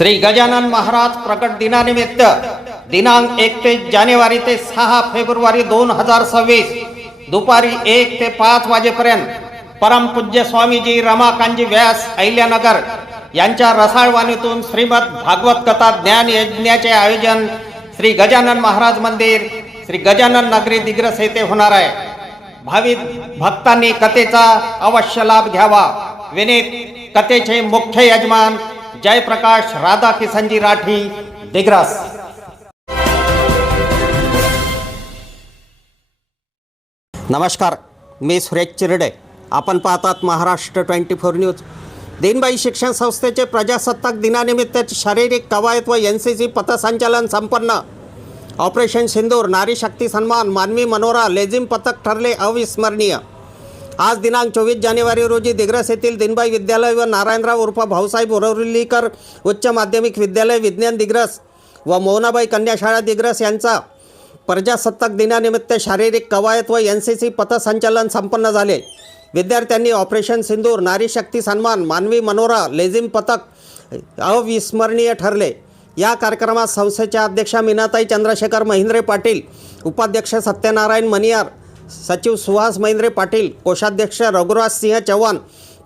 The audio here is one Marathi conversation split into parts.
श्री गजानन महाराज प्रकट दिनानिमित्त दिनांक 31 जानेवारी ते 6 फेब्रुवारी 2026 दुपारी 1 ते 5 वाजेपर्यंत परमपूज्य स्वामीजी रमाकांतजी व्यास अहिल्यानगर यांच्या रसाळवाणीतून श्रीमद भागवत कथा ज्ञान यज्ञाचे आयोजन श्री गजानन महाराज मंदिर श्री गजानन नगरी दिग्रस येथे होणार आहे। भाविक भक्तांनी कथेचा अवश्य लाभ घ्यावा। विनीत कथेचे मुख्य यजमान जयप्रकाश राधा किसनजी राठी दिग्रस। नमस्कार, मी सुरेश चिरडे। आपण पाहतात महाराष्ट्र 24 न्यूज। दीनबाई शिक्षण संस्थेचे प्रजासत्ताक दिनानिमित्त शारीरिक कवायत व एनसीसी पथसंचलन संपन्न। ऑपरेशन सिंदूर, नारी शक्ती सन्मान, मानवी मनोरा, लेझिम पथक ठरले अविस्मरणीय। आज दिनांक 24 जानेवारी रोजी दिग्रस येथील दीनबाई विद्यालय व नारायणराव उर्फ भाऊसाहेब उरवलीकर उच्च माध्यमिक विद्यालय विज्ञान दिग्रस व मोहनाबाई कन्या शाळा दिग्रस यांचा प्रजासत्ताक दिनानिमित्त शारीरिक कवायत व एनसीसी पथसंचलन संपन्न झाले। विद्यार्थ्यांनी ऑपरेशन सिंदूर, नारी शक्ती सन्मान, मानवी मनोरा, लेझिम पथक अविस्मरणीय ठरले। या कार्यक्रमात संस्थेच्या अध्यक्षा मीनाताई चंद्रशेखर महिंद्रे पाटील, उपाध्यक्ष सत्यनारायण मनियार, सचिव सुहास महिंद्रे पाटील, कोषाध्यक्ष रघुराज सिंह चव्हाण,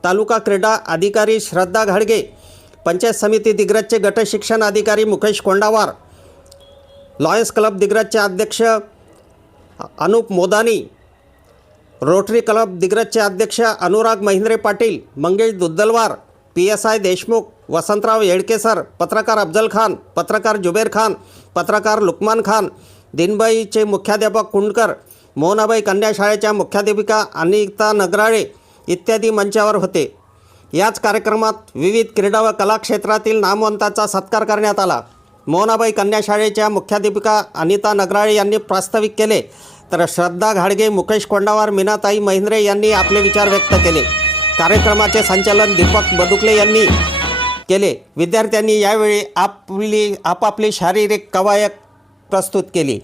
तालुका क्रीडा अधिकारी श्रद्धा घाडगे, पंचायत समिती दिग्रजचे गट शिक्षण अधिकारी मुकेश कोंडावार, लॉयन्स क्लब दिग्रजचे अध्यक्ष अनुप मोदानी, रोटरी क्लब दिग्रजचे अध्यक्ष अनुराग महिंद्रे पाटील, मंगेश दुद्दलवार, PSI देशमुख, वसंतराव येडकेसर, पत्रकार अफजल खान, पत्रकार जुबेर खान, पत्रकार लुकमान खान, दीनबाईचे मुख्याध्यापक कुंडकर, मोहनाबाई कन्या शाळेच्या मुख्याध्यापिका अनिता नगराळे इत्यादी मंचावर होते। याच कार्यक्रमात विविध क्रीडा व कला क्षेत्रातील नामवंतांचा सत्कार करण्यात आला। मोहनाबाई कन्या शाळेच्या मुख्याध्यापिका अनिता नगराळे यांनी प्रास्ताविक केले, तर श्रद्धा घाडगे, मुकेश कोंडावार, मीनाताई महिंद्रे यांनी आपले विचार व्यक्त केले। कार्यक्रमाचे संचालन दीपक बदुकले यांनी केले। विद्यार्थ्यांनी यावेळी आपापली शारीरिक कवायत प्रस्तुत केली।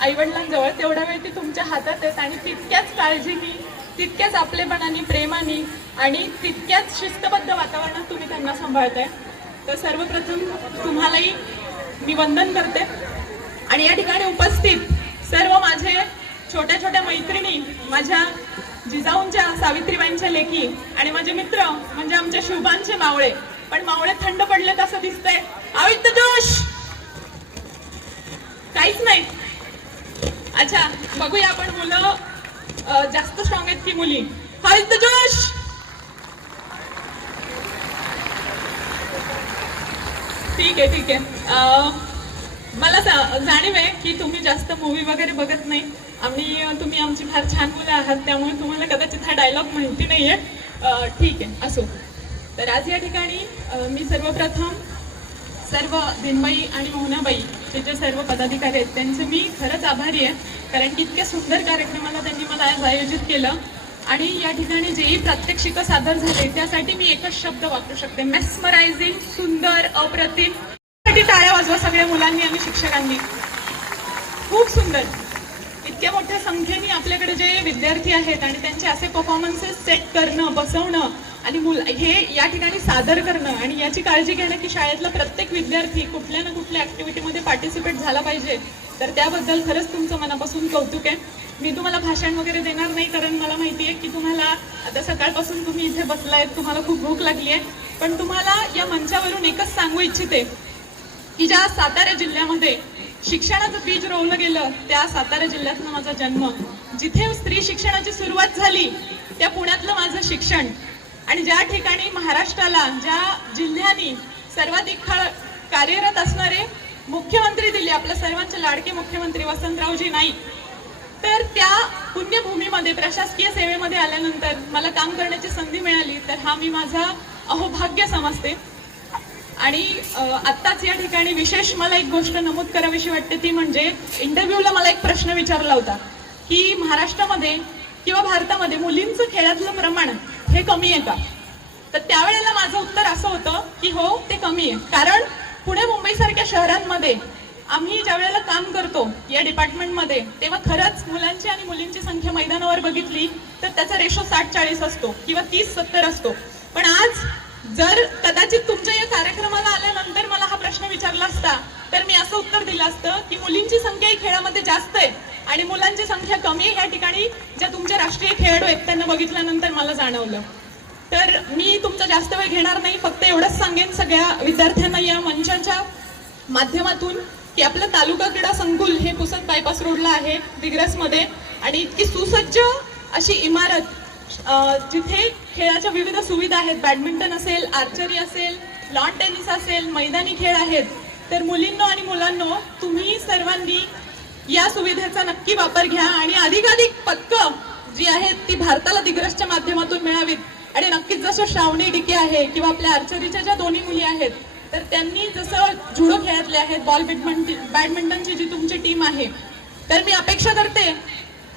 आईवडिलांजवळ, तेवढा वेळ ती तुमच्या हातात आहेत आणि तितक्याच काळजीनी, तितक्याच आपलेपणाने, प्रेमाने आणि तितक्याच शिस्तबद्ध वातावरणात तुम्ही त्यांना सांभाळताय. तर सर्वप्रथम तुम्हालाही मी वंदन करते. आणि या ठिकाणी उपस्थित सर्व माझे छोट्या छोट्या मैत्रिणी, माझ्या जिजाऊंच्या, सावित्रीबाईंच्या लेकी आणि माझे मित्र म्हणजे आमच्या शुभांचे मावळे. पण मावळे थंड पडलेत असं दिसतंय. आवित जोश काहीच नाही. अच्छा, बघूया आपण मुलं जास्त स्ट्रॉंग आहेत की मुली. आवित जोश. ठीक आहे ठीक आहे. मला जाणीव आहे की तुम्ही जास्त मूवी वगैरे बघत नाही आणि तुम्ही आमची फार छान मुलं आहात, त्यामुळे तुम्हाला कदाचित हा डायलॉग माहिती नाहीये. ठीक आहे, असो. तर आज या ठिकाणी मी सर्वप्रथम सर्व दिनबाई आणि मोहनाबाई जे सर्व पदाधिकारी आहेत त्यांचे मी खरंच आभारी आहे, कारण की इतक्या सुंदर कार्यक्रमाला त्यांनी मला आज आयोजित केलं. आणि या ठिकाणी जेही प्रात्यक्षिकं सादर झाले त्यासाठी मी एकच शब्द वापरू शकते, मेस्मरायझिंग, सुंदर, अप्रतिम. टाळ्या वाजवा सगळ्या मुलांनी आणि शिक्षकांनी. खूप सुंदर. इतक्या मोठ्या संख्येने आपल्याकडे जे विद्यार्थी आहेत आणि त्यांचे असे परफॉर्मन्सेस सेट करणं, बसवणं आणि हे या ठिकाणी सादर करणं आणि याची काळजी घेणं की शाळेतला प्रत्येक विद्यार्थी कुठल्या ना कुठल्या ॲक्टिव्हिटीमध्ये पार्टिसिपेट झाला पाहिजे, तर त्याबद्दल खरंच तुमचं मनापासून कौतुक आहे. मी तुम्हाला भाषण वगैरे देणार नाही, कारण मला माहिती आहे की तुम्हाला आता सकाळपासून तुम्ही इथे बसलायत, तुम्हाला खूप भूक लागली आहे. पण तुम्हाला या मंचावरून एकच सांगू इच्छिते की ज्या सातारा जिल्ह्यामध्ये शिक्षणाचं बीज रोवलं गेलं, त्या सातारा जिल्ह्यातनं माझा जन्म, जिथे स्त्री शिक्षणाची सुरुवात झाली त्या पुण्यातलं माझं शिक्षण, आणि ज्या ठिकाणी महाराष्ट्राला, ज्या जिल्ह्यानी सर्वाधिक काळ कार्यरत असणारे मुख्यमंत्री दिले, आपल्या सर्वांचे लाडके मुख्यमंत्री वसंतरावजी नाईक, तर त्या पुण्यभूमीमध्ये प्रशासकीय सेवेमध्ये आल्यानंतर मला काम करण्याची संधी मिळाली, तर हा मी माझा अहोभाग्य समजते. आणि आत्ताच या ठिकाणी विशेष मला एक गोष्ट नमूद करावीशी वाटते, ती म्हणजे इंटरव्ह्यूला मला एक प्रश्न विचारला होता की महाराष्ट्रामध्ये किंवा भारतामध्ये मुलींचं खेळातलं प्रमाण हे कमी आहे का. तर त्यावेळेला माझं उत्तर असं होतं की हो, ते कमी आहे. कारण पुणे मुंबईसारख्या शहरांमध्ये आम्ही ज्या वेळेला काम करतो या डिपार्टमेंटमध्ये, तेव्हा खरंच मुलांची आणि मुलींची संख्या मैदानावर बघितली तर त्याचा रेशो 60-40 असतो किंवा 30-70 असतो. पण आज जर कदाचित तुमच्या या कार्यक्रमाला आल्यानंतर मला हा प्रश्न विचारला असता तर मी असं उत्तर दिलं असतं की मुलींची संख्या ही खेळामध्ये जास्त आहे आणि मुलांची संख्या कमी आहे. या ठिकाणी ज्या तुमच्या राष्ट्रीय खेळाडू आहेत त्यांना बघितल्यानंतर मला जाणवलं. तर मी तुमचा जास्त वेळ घेणार नाही, फक्त एवढंच सांगेन सगळ्या विद्यार्थ्यांना या मंचाच्या माध्यमातून की आपलं तालुका क्रीडा संकुल हे पुसद बायपास रोडला आहे दिग्रसमध्ये, आणि इतकी सुसज्ज अशी इमारत जिथे खेळाच्या विविध सुविधा आहेत, बॅडमिंटन असेल, आर्चरी असेल, लॉन टेनिस असेल, मैदानी खेळ आहेत. तर मुलींनो आणि मुलांनो, तुम्ही सर्वांनी या सुविधेचा नक्की वापर घ्या आणि अधिकाधिक पदकं जी आहेत ती भारताला दिग्रसच्या माध्यमातून मिळावीत. आणि नक्कीच जसं श्रावणी डिके आहे किंवा आपल्या आर्चरीच्या ज्या दोन्ही मुली आहेत, तर त्यांनी जसं जुडो खेळातले आहेत, बॅडमिंटनची जी तुमची टीम आहे, तर मी अपेक्षा करते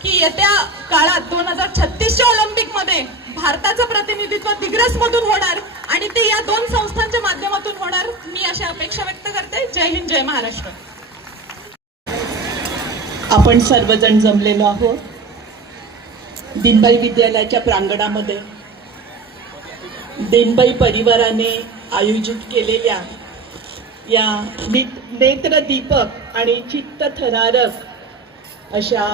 की येत्या काळात 2036च्या ऑलिम्पिकमध्ये भारताचं प्रतिनिधित्व दिग्रसमधून होणार आणि ते या दोन संस्थांच्या माध्यमातून होणार. मी अशा अपेक्षा व्यक्त करते. जय हिंद, जय महाराष्ट्र. आपण सर्वजण जमलेलो आहोत दिनबाई विद्यालयाच्या प्रांगणामध्ये दिनबाई परिवाराने आयोजित केलेल्या या नेत्रदीपक आणि चित्तथरारक अशा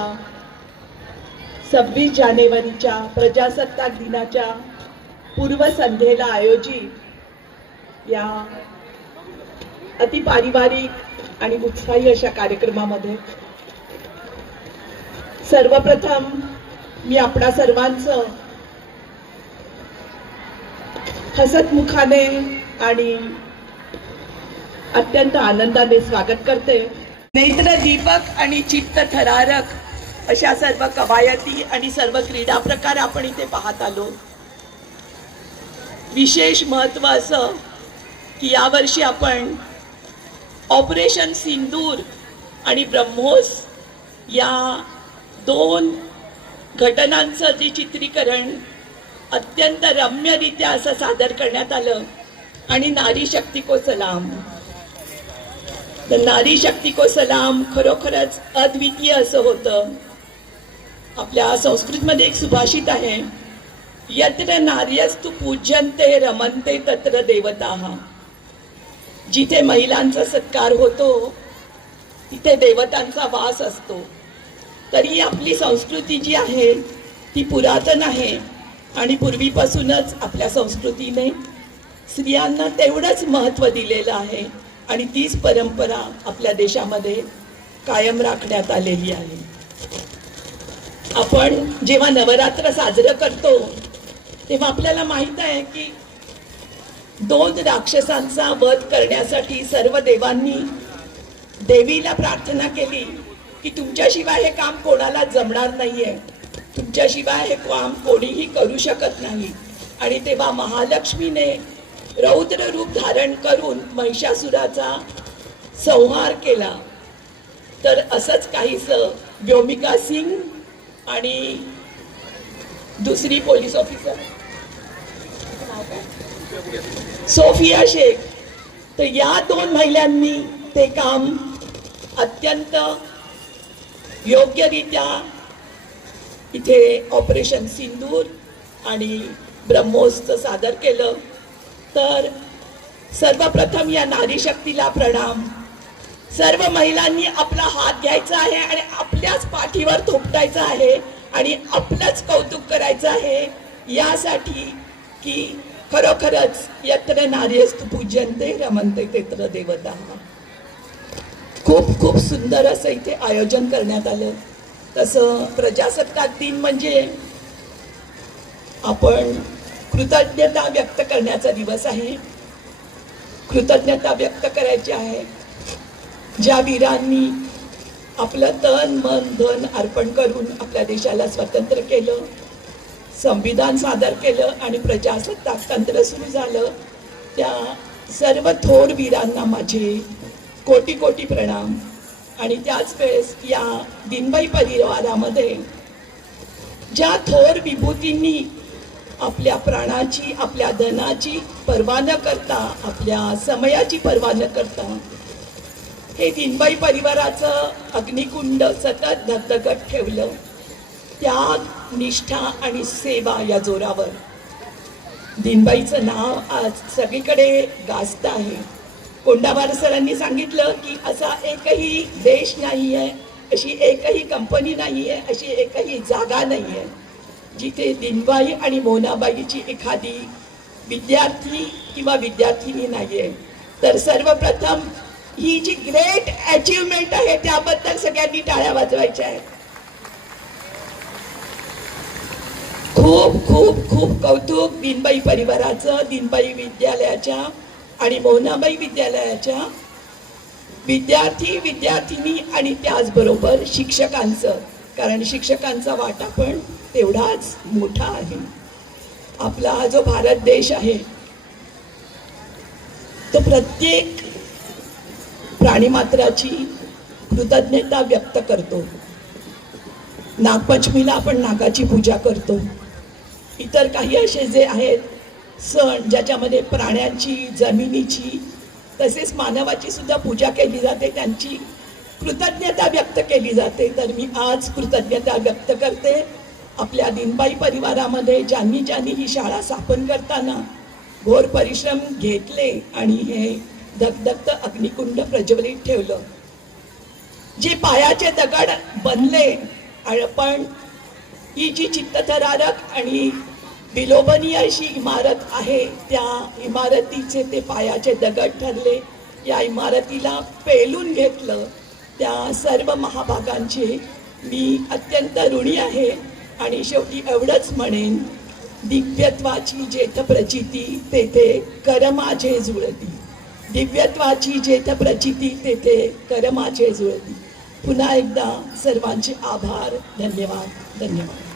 26 जानेवारीच्या प्रजासत्ताक दिनाच्या पूर्वसंध्येला आयोजित या अतिपारिवारिक आणि उत्साही अशा कार्यक्रमामध्ये सर्वप्रथम मी आपणा सर्वांचं हसतमुखाने आणि अत्यंत आनंदाने स्वागत करते. नेत्रदीपक आणि चित्तथरारक अशा सर्व कवायती आणि सर्व क्रीडा प्रकार आपण इथे पाहत आलो. विशेष महत्त्व असं की यावर्षी आपण ऑपरेशन सिंदूर आणि ब्रह्मोस या दोन घटनांचं जे चित्रीकरण अत्यंत रम्यरित्या असं सादर करण्यात आलं. आणि नारी शक्ती को सलाम तर नारी शक्ती को सलाम खरोखरच अद्वितीय असं होतं. आपल्या संस्कृतमध्ये एक सुभाषित आहे, यत्र नार्यस्तु पूज्यन्ते रमन्ते तत्र देवताः. जिथे महिलांचा सत्कार होतो तिथे देवतांचा वास असतो. तरी आपली संस्कृती जी आहे ती पुरातन आहे आणि पूर्वीपासूनच आपल्या संस्कृतीने स्त्रियांना तेवढंच महत्त्व दिलेलं आहे आणि तीच परंपरा आपल्या देशामध्ये कायम राखण्यात आलेली आहे. आपण जेव्हा नवरात्र साजरं करतो तेव्हा आपल्याला माहित आहे की 2 राक्षसांचा वध करण्यासाठी सर्व देवांनी देवीला प्रार्थना केली की तुमच्याशिवाय हे काम कोणाला जमणार नाहीये, तुमच्याशिवाय हे काम कोणीही करू शकत नाही. आणि तेव्हा महालक्ष्मीने रौद्र रूप धारण करून महिषासुराचा संहार केला. तर असंच काहीसं व्योमिका सिंग आणि दुसरी पोलीस ऑफिसर सोफिया शेख, तर या 2 महिलांनी ते काम अत्यंत योग्यरित्या इथे ऑपरेशन सिंदूर आणि ब्रह्मोसचं सादर केलं. तर सर्वप्रथम या नारी शक्तीला प्रणाम. सर्व महिलांनी आपला हात घ्यायचा आहे आणि आपल्याच पाठीवर थोपटायचं आहे आणि आपलंच कौतुक करायचं आहे यासाठी की खरोखरच यत्र नार्यस्तु पूज्यन्ते रमन्ते तत्र देवताः. खूप खूप सुंदर असं इथे आयोजन करण्यात आलं. तसं प्रजासत्ताक दिन म्हणजे आपण कृतज्ञता व्यक्त करण्याचा दिवस आहे. कृतज्ञता व्यक्त करायची आहे ज्या वीरांनी आपलं तन मन धन अर्पण करून आपल्या देशाला स्वतंत्र केलं, संविधान सादर केलं आणि प्रजासत्ताक तंत्र सुरू झालं. त्या सर्व थोर वीरांना माझे कोटी कोटी प्रणाम. आणि त्याच वेळेस या दिनबाई परिवारामध्ये ज्या थोर विभूतींनी आपल्या प्राणाची आपल्या धनाची पर्वा न करता आपल्या समयाची पर्वा न करता हे दिनबाई परिवाराचं अग्निकुंड सतत धगधगत ठेवलं. त्याग, निष्ठा आणि सेवा या जोरावर दिनबाईचं नाव आज सगळीकडे गाजत आहे. कोंडाबार सरांनी सांगितलं की असा एकही देश नाही आहे, अशी एकही कंपनी नाही आहे, अशी एकही जागा नाही आहे जिथे दिनबाई आणि मोनाबाईची एखादी विद्यार्थी किंवा विद्यार्थिनी नाही आहे. तर सर्वप्रथम ही जी ग्रेट अचीवमेंट आहे त्याबद्दल सगळ्यांनी टाळ्या वाजवायच्या आहेत. खूप खूप खूप कौतुक दिनबाई परिवाराचं, दिनबाई विद्यालयाच्या आणि मोहनाबाई विद्यालयाच्या विद्यार्थी विद्यार्थिनी आणि त्याचबरोबर शिक्षकांचं, कारण शिक्षकांचा वाटा पण तेवढाच मोठा आहे. आपला हा जो भारत देश आहे तो प्रत्येक प्राणीमात्राची कृतज्ञता व्यक्त करतो. नागपंचमीला आपण नागाची पूजा करतो. इतर काही असे जे आहेत सण ज्याच्यामध्ये प्राण्यांची, जमिनीची तसेच मानवाची सुद्धा पूजा केली जाते, त्यांची कृतज्ञता व्यक्त केली जाते. तर मी आज कृतज्ञता व्यक्त करते आपल्या दिनबाई परिवारामध्ये ज्यांनी ज्यांनी ही शाळा स्थापन करताना घोर परिश्रम घेतले आणि हे धगधगतं अग्निकुंड प्रज्वलित ठेवलं. जे पायाचे दगड बनले पण ही जी चित्तथरारक आणि विलोभनीय अशी इमारत आहे त्या इमारतीचे ते पायाचे दगड ठरले. या इमारतीला पेलून घेतलं. त्या सर्व महाभागांचे मी अत्यंत ऋणी आहे. आणि शेवटी एवढंच म्हणेन, दिव्यत्वाची जेथ प्रचिती तेथे कर माझे जुळती. दिव्यत्वाची जेथ प्रचिती तेथे कर माझे जुळती. पुन्हा एकदा सर्वांचे आभार. धन्यवाद. धन्यवाद.